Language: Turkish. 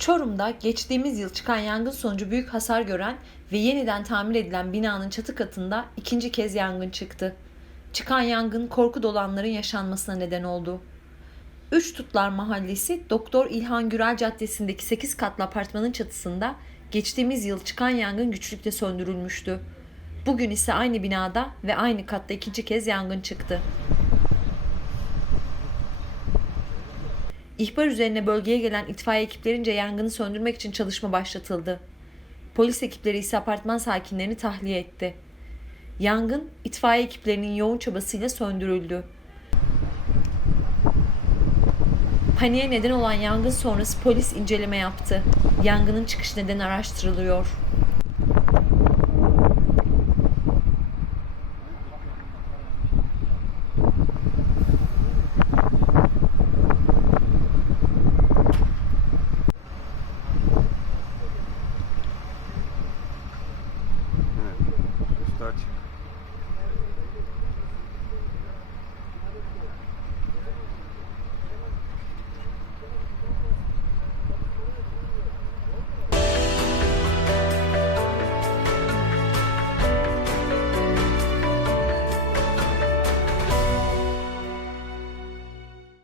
Çorum'da geçtiğimiz yıl çıkan yangın sonucu büyük hasar gören ve yeniden tamir edilen binanın çatı katında ikinci kez yangın çıktı. Çıkan yangın korku dolanların yaşanmasına neden oldu. Üç Tutlar Mahallesi Doktor İlhan Gürel Caddesi'ndeki 8 katlı apartmanın çatısında geçtiğimiz yıl çıkan yangın güçlükle söndürülmüştü. Bugün ise aynı binada ve aynı katta ikinci kez yangın çıktı. İhbar üzerine bölgeye gelen itfaiye ekiplerince yangını söndürmek için çalışma başlatıldı. Polis ekipleri ise apartman sakinlerini tahliye etti. Yangın itfaiye ekiplerinin yoğun çabasıyla söndürüldü. Paniğe neden olan yangın sonrası polis inceleme yaptı. Yangının çıkış nedeni araştırılıyor. удачи.